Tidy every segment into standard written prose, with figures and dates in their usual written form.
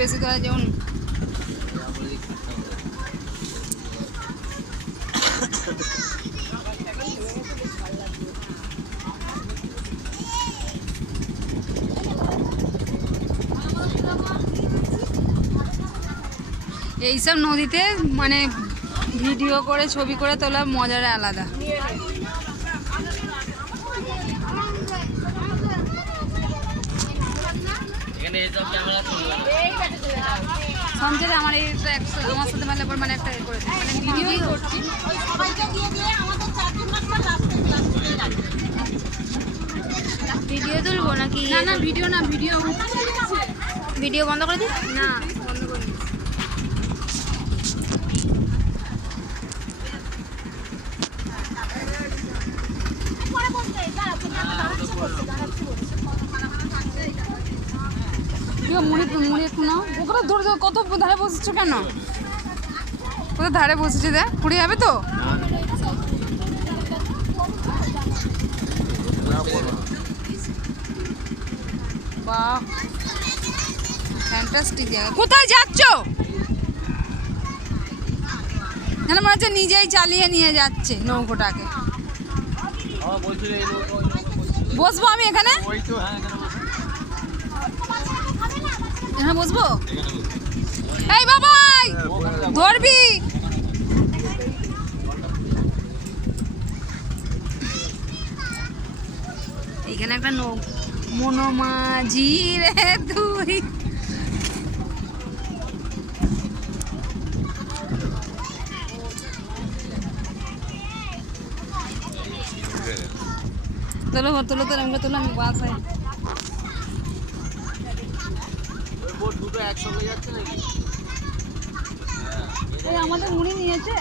বেশি করে যেমন এইসব নদীতে মানে ভিডিও করে ছবি করে তোলা মজার আলাদা। সঞ্জয় আমার এইটা আমার সাথে মানে একটা করেছে মানে ভিডিও করছি ভিডিও তুলবো নাকি? না না ভিডিও না ভিডিও ভিডিও বন্ধ করে দিই না বন্ধ করি। মুড়ি মুড়ি একটু নাও ওখানে ধরে কত ধারে বসেছো কেন? কত ধারে বসেছে দে পুড়ে যাবে তো। বাহ ফ্যান্টাস্টিক জায়গা। কোথায় যাচ্ছ? যেন মনে হচ্ছে নিজেই চালিয়ে নিয়ে যাচ্ছে নৌকোটাকে। বসবো আমি এখানে? হ্যাঁ বসবো। এই বাবাই ধরবি। এখানে একটা মনোমাঝি রে তুই। তোলো তোলো তোলো আমরা তোলো আমি বাসায়। দুটো একসঙ্গে যাচ্ছে নাকি? আমাদের মুড়ি নিয়েছে।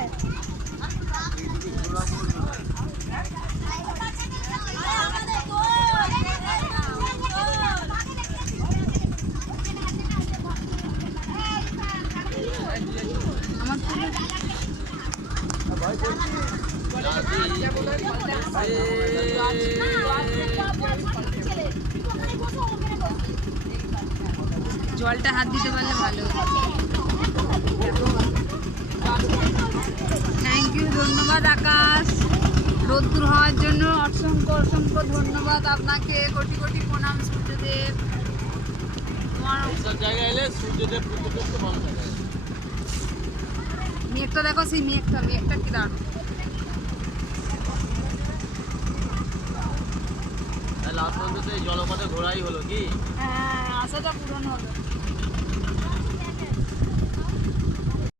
জলটা হাত দিতে পারলে ভালো। থ্যাংক ইউ, ধন্যবাদ আকাশ, রোদ্দুর হওয়ার জন্য অসংখ্য অসংখ্য ধন্যবাদ আপনাকে। কোটি কোটি প্রণাম সূর্যদেব। মেঘটা দেখো, সেই মেঘটা কি দারুণ। লাস্ট পর্যন্ত এই জলপথে ঘোরাই হলো কি? হ্যাঁ আশাটা পূরণ হলো।